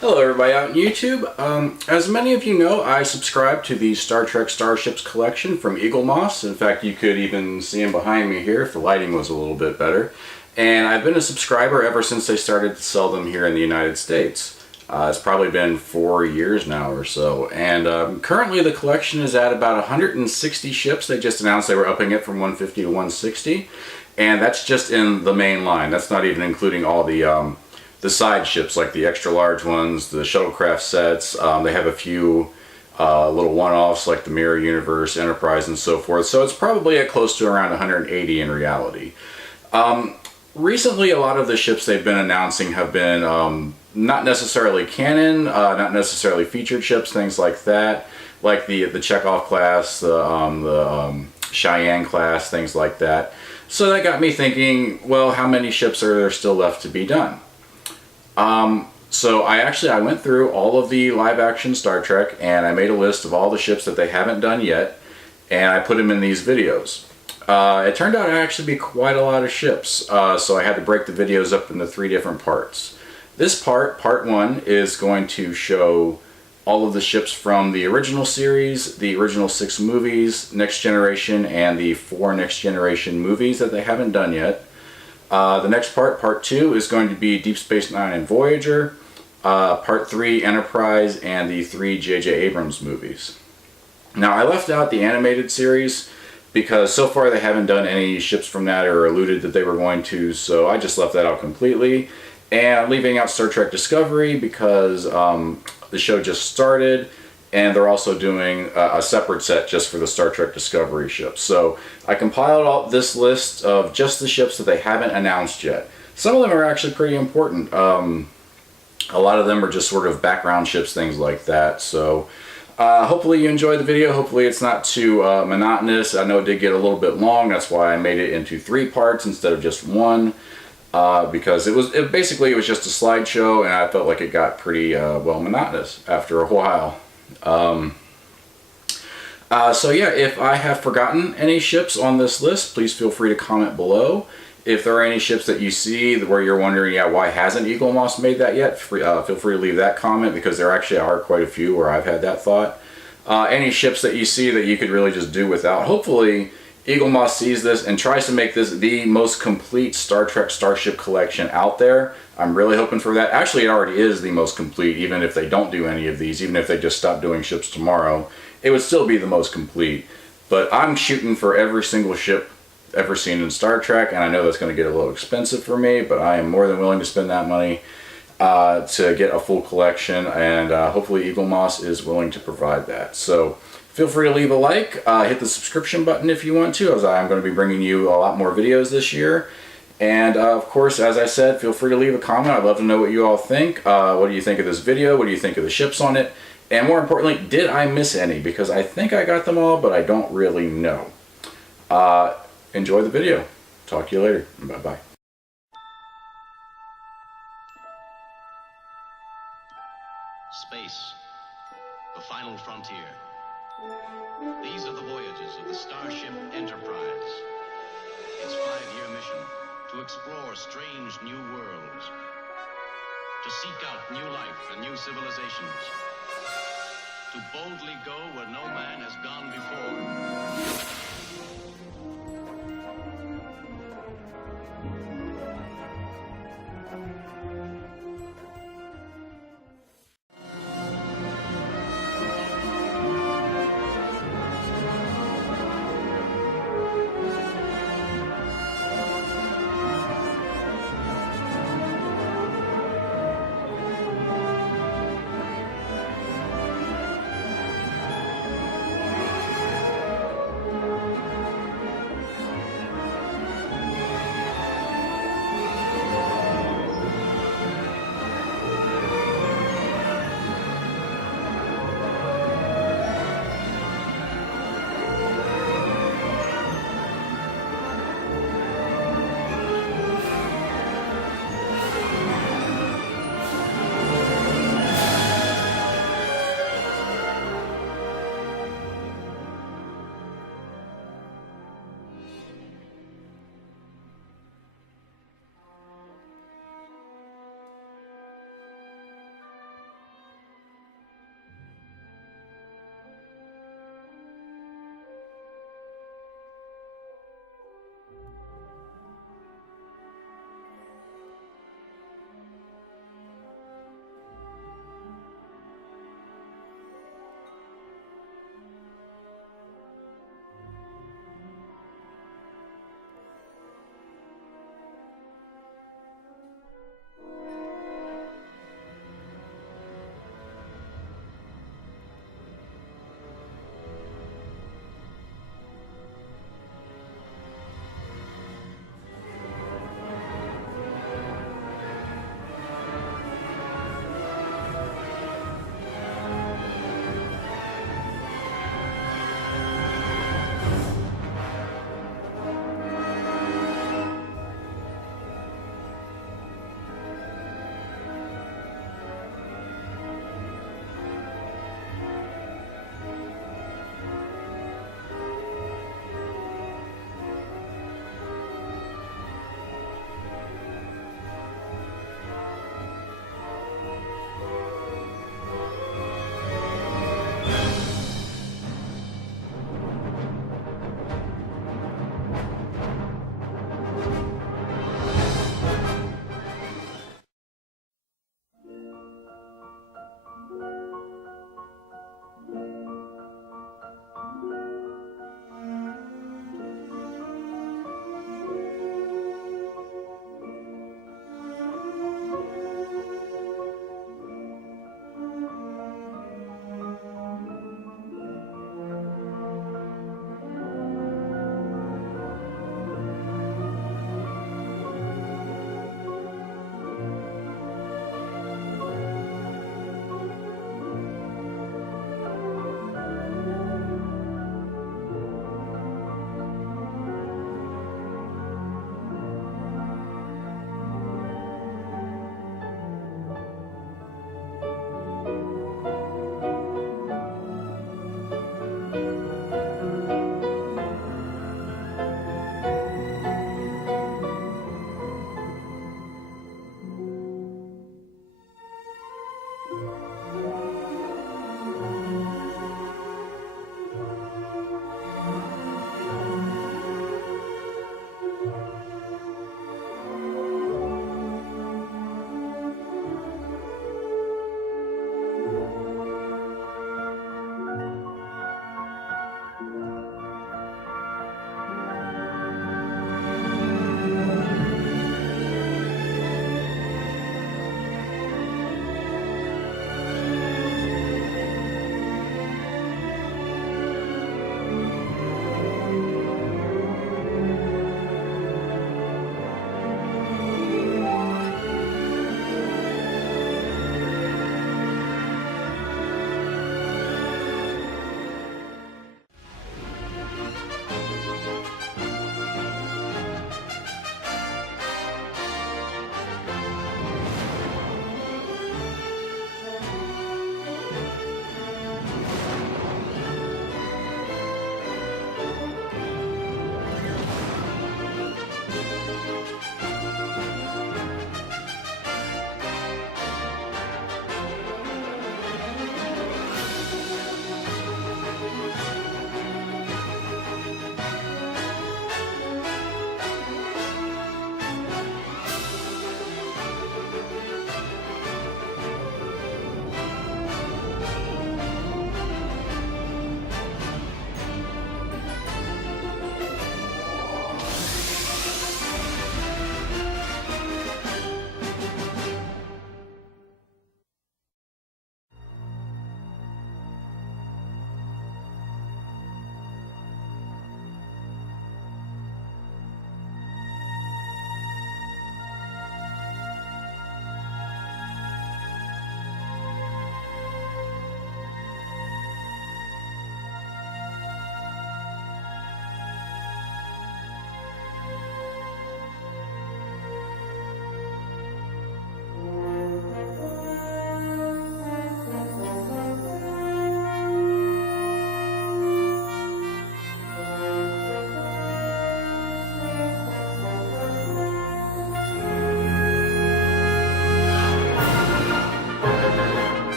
Hello everybody out on YouTube. As many of you know, I subscribe to the Star Trek Starships collection from Eaglemoss. In fact, you could even see them behind me here if the lighting was a little bit better. And I've been a subscriber ever since they started to sell them here in the United States. It's probably been 4 years now or so. And currently the collection is at about 160 ships. They just announced they were upping it from 150 to 160. And that's just in the main line. That's not even including all the side ships, like the extra large ones, the shuttlecraft sets. They have a few little one-offs like the Mirror Universe, Enterprise, and so forth. So it's probably at close to around 180 in reality. Recently, a lot of the ships they've been announcing have been not necessarily canon, not necessarily featured ships, things like that, like the Chekhov class, the Cheyenne class, things like that. So that got me thinking, well, how many ships are there still left to be done? So I went through all of the live action Star Trek and I made a list of all the ships that they haven't done yet, and I put them in these videos. It turned out to actually be quite a lot of ships, so I had to break the videos up into 3 different parts. This part 1, is going to show all of the ships from the original series, the original 6 movies, Next Generation, and the 4 Next Generation movies that they haven't done yet. The next part 2, is going to be Deep Space Nine and Voyager, part 3, Enterprise, and the 3 J.J. Abrams movies. Now, I left out the animated series because so far they haven't done any ships from that or alluded that they were going to, so I just left that out completely. And I'm leaving out Star Trek Discovery because the show just started, and they're also doing a separate set just for the Star Trek Discovery ships. So I compiled this list of just the ships that they haven't announced yet. Some of them are actually pretty important. A lot of them are just sort of background ships, things like that. So hopefully you enjoyed the video. Hopefully it's not too monotonous. I know it did get a little bit long. That's why I made it into 3 parts instead of just 1. Because it was basically just a slideshow, and I felt like it got pretty well monotonous after a while. So yeah, if I have forgotten any ships on this list, please feel free to comment below. If there are any ships that you see where you're wondering, yeah, why hasn't Eaglemoss made that yet, feel free to leave that comment, because there actually are quite a few where I've had that thought. Any ships that you see that you could really just do without, hopefully Eaglemoss sees this and tries to make this the most complete Star Trek Starship collection out there. I'm really hoping for that. Actually, it already is the most complete, even if they don't do any of these, even if they just stop doing ships tomorrow. It would still be the most complete. But I'm shooting for every single ship ever seen in Star Trek, and I know that's going to get a little expensive for me, but I am more than willing to spend that money to get a full collection, and hopefully Eaglemoss is willing to provide that. So feel free to leave a like, hit the subscription button if you want to, as I'm going to be bringing you a lot more videos this year. And of course, as I said, feel free to leave a comment. I'd love to know what you all think. What do you think of this video? What do you think of the ships on it? And more importantly, did I miss any? Because I think I got them all, but I don't really know. Enjoy the video. Talk to you later. Bye-bye. Space, the final frontier. These are the voyages of the Starship Enterprise. Its 5-year mission, to explore strange new worlds, to seek out new life and new civilizations, to boldly go where no man has gone before.